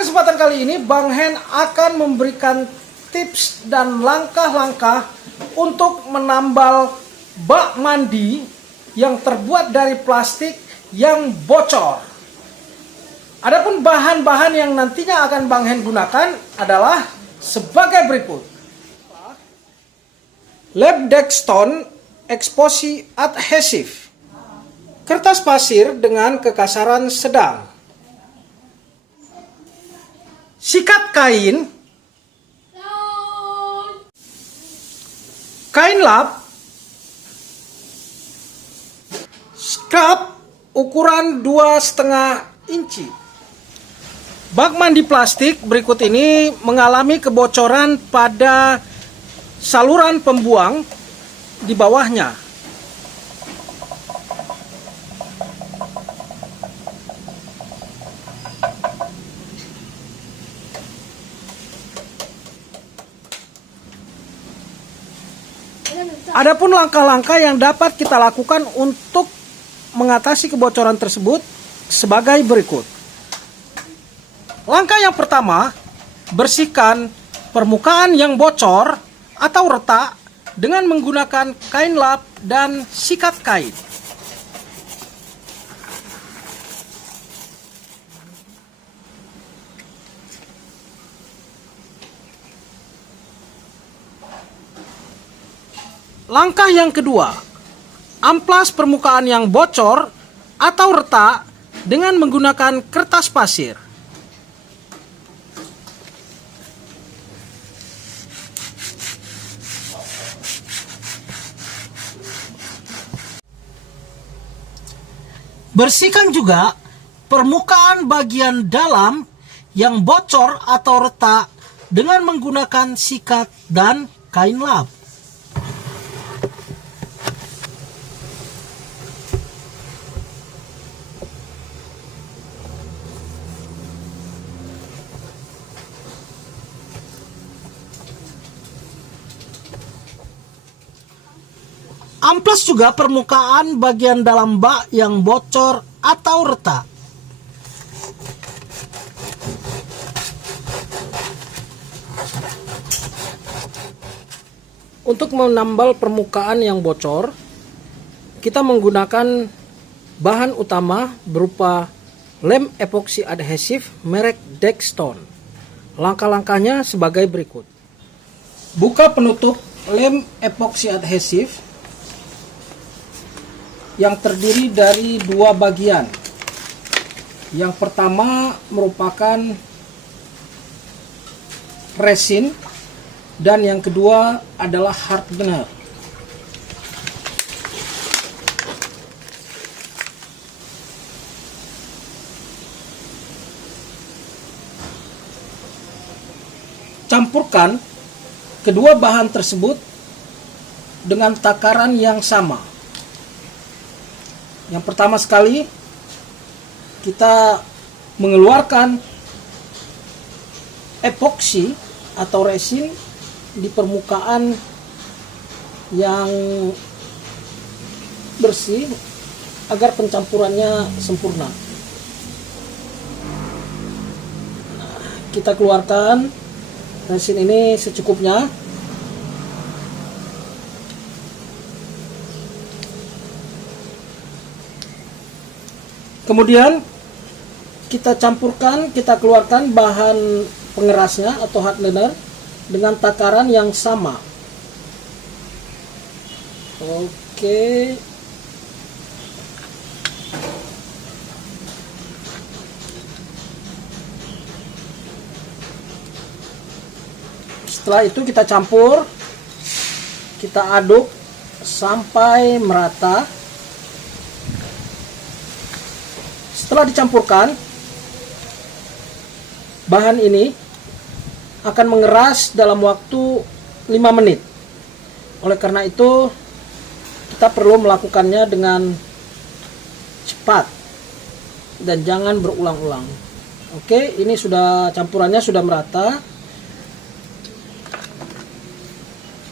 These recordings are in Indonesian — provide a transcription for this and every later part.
Pada kesempatan kali ini, Bang Hen akan memberikan tips dan langkah-langkah untuk menambal bak mandi yang terbuat dari plastik yang bocor. Adapun bahan-bahan yang nantinya akan Bang Hen gunakan adalah sebagai berikut. Lem Dextone Epoxy Adhesive, kertas pasir dengan kekasaran sedang, sikat kain, kain lap, scrub ukuran 2,5 inci. Bak mandi plastik berikut ini mengalami kebocoran pada saluran pembuang di bawahnya. Adapun langkah-langkah yang dapat kita lakukan untuk mengatasi kebocoran tersebut sebagai berikut. Langkah yang pertama, bersihkan permukaan yang bocor atau retak dengan menggunakan kain lap dan sikat kain. Langkah yang kedua, amplas permukaan yang bocor atau retak dengan menggunakan kertas pasir. Bersihkan juga permukaan bagian dalam yang bocor atau retak dengan menggunakan sikat dan kain lap. Amplas juga permukaan bagian dalam bak yang bocor atau retak. Untuk menambal permukaan yang bocor, kita menggunakan bahan utama berupa lem epoxy adhesive merek Dextone. Langkah-langkahnya sebagai berikut. Buka penutup lem epoxy adhesive yang terdiri dari dua bagian. Yang pertama merupakan resin dan yang kedua adalah hardener. Campurkan kedua bahan tersebut dengan takaran yang sama. Yang pertama sekali, kita mengeluarkan epoksi atau resin di permukaan yang bersih agar pencampurannya sempurna. Nah, kita keluarkan resin ini secukupnya. Kemudian kita campurkan, kita keluarkan bahan pengerasnya atau hardener dengan takaran yang sama. Oke. Setelah itu kita campur, kita aduk sampai merata. Setelah dicampurkan, bahan ini akan mengeras dalam waktu 5 menit. Oleh karena itu, kita perlu melakukannya dengan cepat dan jangan berulang-ulang. Oke, ini sudah campurannya sudah merata.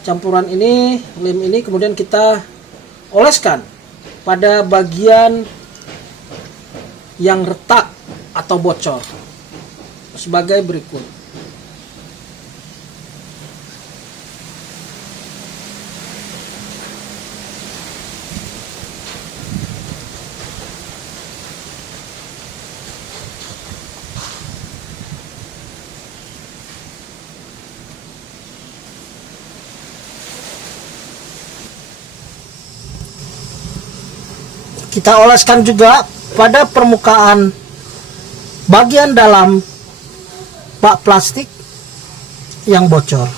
Campuran ini, lem ini kemudian kita oleskan pada bagian yang retak atau bocor. sebagai berikut. Kita oleskan juga pada permukaan bagian dalam bak plastik yang bocor.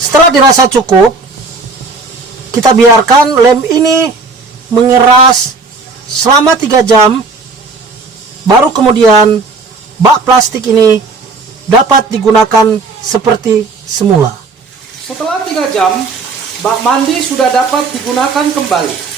Setelah dirasa cukup, kita biarkan lem ini mengeras selama 3 jam. Baru kemudian bak plastik ini dapat digunakan seperti semula. Setelah 3 jam, bak mandi sudah dapat digunakan kembali.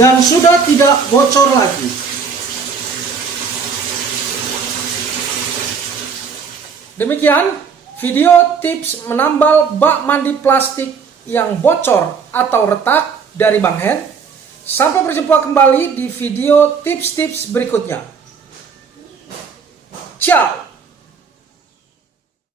Dan sudah tidak bocor lagi. Demikian video tips menambal bak mandi plastik yang bocor atau retak dari Bang Hen. Sampai berjumpa kembali di video tips-tips berikutnya. Ciao!